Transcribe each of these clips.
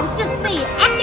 1, 2, 3, action!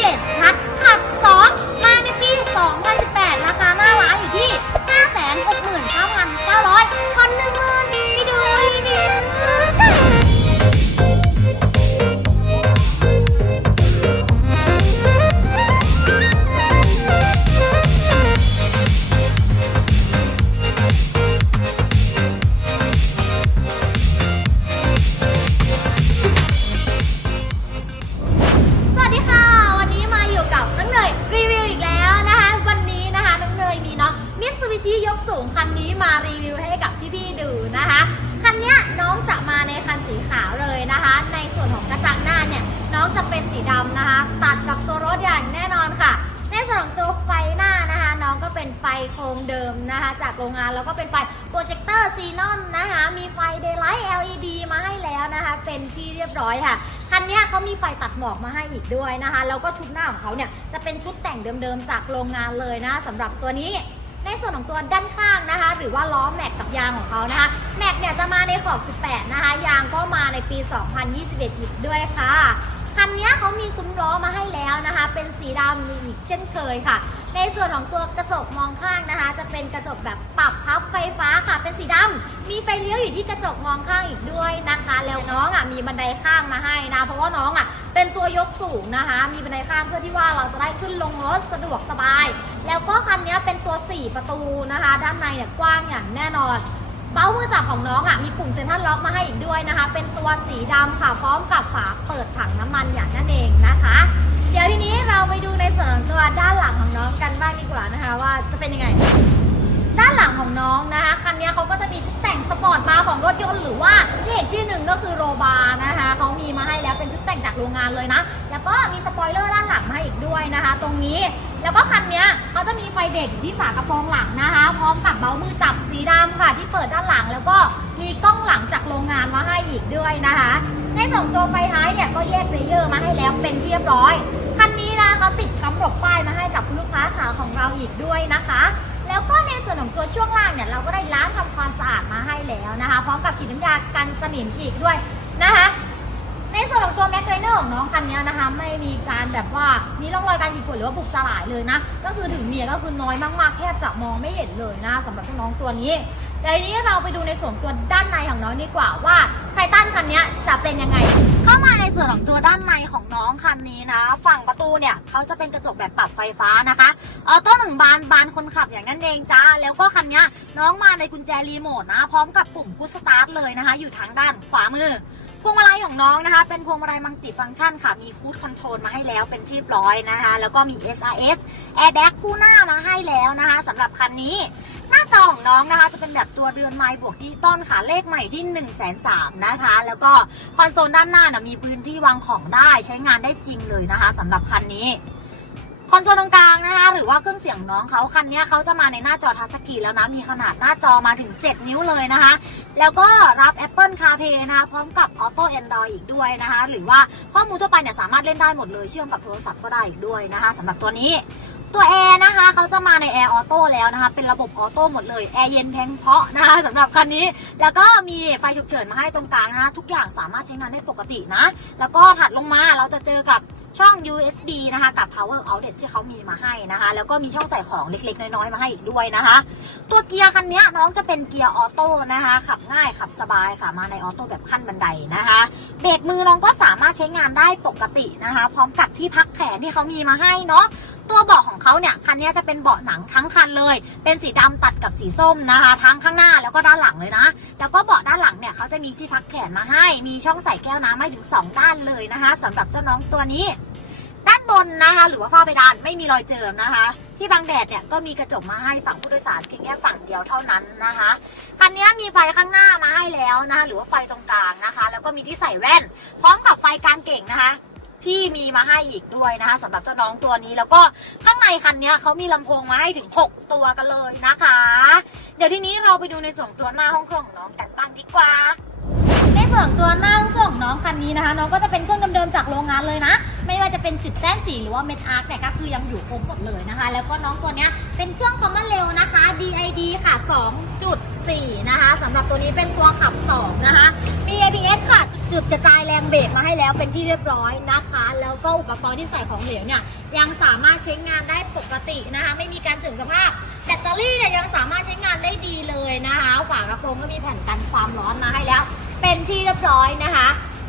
นะคะ ตัดกับตัวรถอย่างแน่นอนค่ะ ในส่วนของตัวไฟหน้านะคะ น้องก็เป็นไฟโครงเดิมนะคะ จากโรงงานแล้วก็เป็นไฟโปรเจคเตอร์ซีนอนนะคะ มีไฟเดย์ไลท์ LED มาให้แล้วนะคะ เป็นที่เรียบร้อยค่ะคันนี้เขามีไฟตัดหมอกมาให้อีกด้วยนะคะ แล้วก็ชุดหน้าของเขาเนี่ยจะเป็นชุดแต่งเดิมๆจากโรงงานเลยนะสำหรับตัวนี้ในส่วนของตัวด้านข้างนะคะ หรือว่าล้อแม็กกับยางของเขานะคะ แม็กเนี่ยจะมาในขอบ 18 นะคะ ยางก็มาในปี 2021อีกด้วยค่ะ คันนี้เขามีซุ้มล้อมาให้แล้วนะคะ เป็นสีดำมีอีกเช่นเคยค่ะ ในส่วนของตัวกระจกมองข้างนะคะ จะเป็นกระจกแบบปรับพับไฟฟ้าค่ะ เป็นสีดำมีไฟเลี้ยวอยู่ที่กระจกมองข้างอีกด้วยนะคะ แล้วน้องอะมีบันไดข้างมาให้นะเพราะว่าน้องอะเป็นตัวยกสูงนะคะ มีบันไดข้างเพื่อที่ว่าเราจะได้ขึ้นลงรถสะดวกสบาย แล้วก็คันนี้เป็นตัว 4 ประตูนะคะ ด้านในเนี่ยกว้างอย่างแน่นอน เบ้ามือจับของน้องอะมีปุ่มเซ็นทรัลล็อกมาให้อีกด้วยนะคะ เป็นตัวสีดำค่ะพร้อมกับฝาเปิดถังน้ำมันอย่างนั่นเองนะคะ เดี๋ยวทีนี้เราไปดูในส่วนของตัวด้านหลังของน้องกันบ้างดีกว่านะคะ ว่าจะเป็นยังไง ด้านหลังของน้องนะคะคันนี้เขาก็จะมีชุดแต่งสปอร์ตบาร์ของรถยนต์หรือว่าที่เห็นชื่อหนึ่งก็คือโรบาร์นะคะเขามีมาให้แล้วเป็นชุดแต่งจากโรงงานเลยนะ แล้วก็มีสปอยเลอร์ด้านหลังมาให้อีกด้วยนะคะ ตรงนี้ แล้วก็คันนี้เขาจะมีไฟเด็กอยู่ที่ฝากระโปรงหลังนะคะ พร้อมกับเบ้ามือจับสีดำค่ะ ที่เปิดด้านหลัง แล้วก็มีกล้องหลังจากโรงงานมาให้อีกด้วยนะคะ ในส่วนตัวไฟท้ายเนี่ยก็แยกเลเยอร์มาให้แล้วเป็นที่เรียบร้อย คันนี้นะเขาติดกำหนดป้ายมาให้กับคุณลูกค้าขาของเราอีกด้วยนะคะ แล้วก็ในส่วนของตัวช่วงล่างเนี่ยเราก็ได้ล้างทำความสะอาดมาให้แล้วนะคะ พร้อมกับฉีดน้ำยากันสนิมอีกด้วยนะคะ ส่วนของตัวแม็กไลเนอร์ของน้องคันนี้นะคะ ไม่มีการแบบว่ามีร่องรอยการหยิบขวดหรือว่าบุกสลายเลยนะ ก็คือถึงเมียก็คือน้อยมากๆแทบจะมองไม่เห็นเลยนะสำหรับน้องตัวนี้เดี๋ยวนี้เราไปดูในส่วนตัวด้านในของน้องดีกว่าว่าไททันคันนี้จะเป็นยังไง เข้ามาในส่วนของตัวด้านในของน้องคันนี้นะ ฝั่งประตูเนี่ยเขาจะเป็นกระจกแบบปรับไฟฟ้านะคะออโต้หนึ่งบานบานคนขับอย่างนั้นเองจ้าแล้วก็คันนี้น้องมาในกุญแจรีโมทนะ พร้อมกับปุ่มพุชสตาร์ทเลยนะคะ อยู่ทางด้านขวามือ วงมาลัยของน้องนะคะ เป็นพวงมาลัยมัลติฟังก์ชันค่ะ มีคูดคอนโทรลมาให้แล้วเป็นที่ร้อยนะคะ แล้วก็มี SRS Airbag คู่หน้ามาให้แล้วนะคะสำหรับคันนี้ หน้าจอของน้องนะคะ จะเป็นแบบตัวเรือนไม้บวกดิจิตอลค่ะเลขใหม่ที่ 1 3 0 0 0นะคะ แล้วก็คอนโซลด้านหน้านะมีพื้นที่วางของได้ใช้งานได้จริงเลยนะคะสำหรับคันนี้คอนโซลตรงกลางนะคะ หรือว่าเครื่องเสียงของน้องเขาคันนี้เขาจะมาในหน้าจอทัชสกรีนแล้วนะ มีขนาดหน้าจอมาถึง 7 นิ้วเลยนะคะ แล้วก็รับ Apple CarPlay นะคะพร้อมกับ Auto Android อีกด้วยนะคะ หรือว่าข้อมูลทั่วไปเนี่ยสามารถเล่นได้หมดเลยเชื่อมกับโทรศัพท์ก็ได้อีกด้วยนะคะสำหรับตัวนี้ตัวแอร์นะคะเขาจะมาในแอร์ออโต้แล้วนะคะ เป็นระบบออโต้หมดเลยแอร์เย็นแพงเพาะนะคะสำหรับคันนี้ แล้วก็มีไฟฉุกเฉินมาให้ตรงกลางนะะทุกอย่างสามารถใช้งานได้ปกตินะ แล้วก็ถัดลงมาเราจะเจอกับ ช่อง USB นะคะกับ power outlet ที่เขามีมาให้นะคะ แล้วก็มีช่องใส่ของเล็กๆ น้อยๆ มาให้อีกด้วยนะคะ ตัวเกียร์คันนี้น้องจะเป็นเกียร์ออโต้นะคะ ขับง่ายขับสบายค่ะมาในออโต้แบบขั้นบันไดนะคะ เบรกมือน้องก็สามารถใช้งานได้ปกตินะคะ พร้อมกับที่พักแขนที่เขามีมาให้เนาะ ตัวเบาะของเขาเนี่ยคันนี้จะเป็นเบาะหนังทั้งคันเลย เป็นสีดำตัดกับสีส้มนะคะ ทั้งข้างหน้าแล้วก็ด้านหลังเลยนะ แล้วก็เบาะด้านหลังเนี่ยเขาจะมีที่พักแขนมาให้ มีช่องใส่แก้วน้ำให้ถึง 2 ด้านเลยนะคะสำหรับเจ้าน้องตัวนี้ ด้านบนนะคะ หรือว่าฝ้าเพดานไม่มีรอยเจิมนะคะที่บังแดดเนี่ยก็มีกระจกมาให้ฝั่งผู้โดยสารเพียงแค่ฝั่งเดียวเท่านั้นนะคะคันนี้มีไฟข้างหน้ามาให้แล้วนะคะหรือว่าไฟตรงกลางนะคะ แล้วก็มีที่ใส่แว่น พร้อมกับไฟกลางเก่งนะคะ ที่มีมาให้อีกด้วยนะคะสำหรับเจ้าน้องตัวนี้แล้วก็ข้างในคันนี้เขามีลำโพงมาให้ถึง 6 ตัวกันเลยนะคะ เดี๋ยวทีนี้เราไปดูในส่วนตัวหน้าห้องเครื่องของน้องกันบ้างดีกว่าในส่วนตัวหน้าห้องเครื่องของน้องคันนี้นะคะ น้องก็จะเป็นเครื่องเดิมๆจากโรงงานเลยนะ ไม่ว่าจะเป็นจุดแต้มสีหรือว่าเม็ดอาร์คเนี่ยก็คือยังอยู่ครบหมดเลยนะคะ แล้วก็น้องตัวเนี้ยเป็นเครื่องคอมมอนเร็วนะคะ DID ค่ะ4นะคะสำหรับตัวนี้เป็นตัวขับ 2 นะคะ มี ABS ค่ะ จุดกระจายแรงเบรกมาให้แล้วเป็นที่เรียบร้อยนะคะ แล้วก็อุปกรณ์ที่ใส่ของเหลวเนี่ยยังสามารถใช้งานได้ปกตินะคะ ไม่มีการเสื่อมสภาพแบตเตอรี่เนี่ยยังสามารถใช้งานได้ดีเลยนะคะฝากระโปรงก็มีแผ่นกันความร้อนมาให้แล้ว เป็นที่เรียบร้อยนะคะ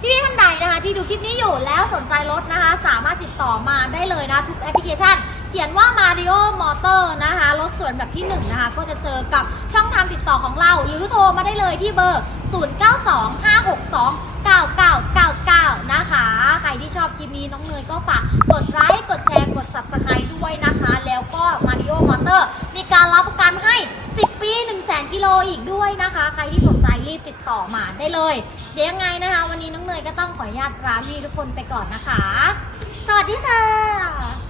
ที่ท่านใดนะคะที่ดูคลิปนี้อยู่แล้วสนใจรถนะคะ สามารถติดต่อมาได้เลยนะทุกแอปพลิเคชัน เขียนว่า Mario Motor นะคะ รถส่วนแบบที่ 1 นะคะ ก็จะเจอกับช่องทางติดต่อของเรา หรือโทรมาได้เลยที่เบอร์ 0925629999 นะคะ ใครที่ชอบคลิปนี้น้องเนยก็ฝากกดไลค์กดแชร์กด Subscribe ด้วยนะคะ แล้วก็ Mario Motor มีการรับประกันให้ 10 ปี 1 0 0 0 0แกิโลอีกด้วยนะคะ ใครที่สนใจรีบติดต่อมาได้เลย เดี๋ยวยังไงนะคะ วันนี้น้องเนยก็ต้องขออนุญาตลาพี่ทุกคนไปก่อนนะคะ สวัสดีค่ะ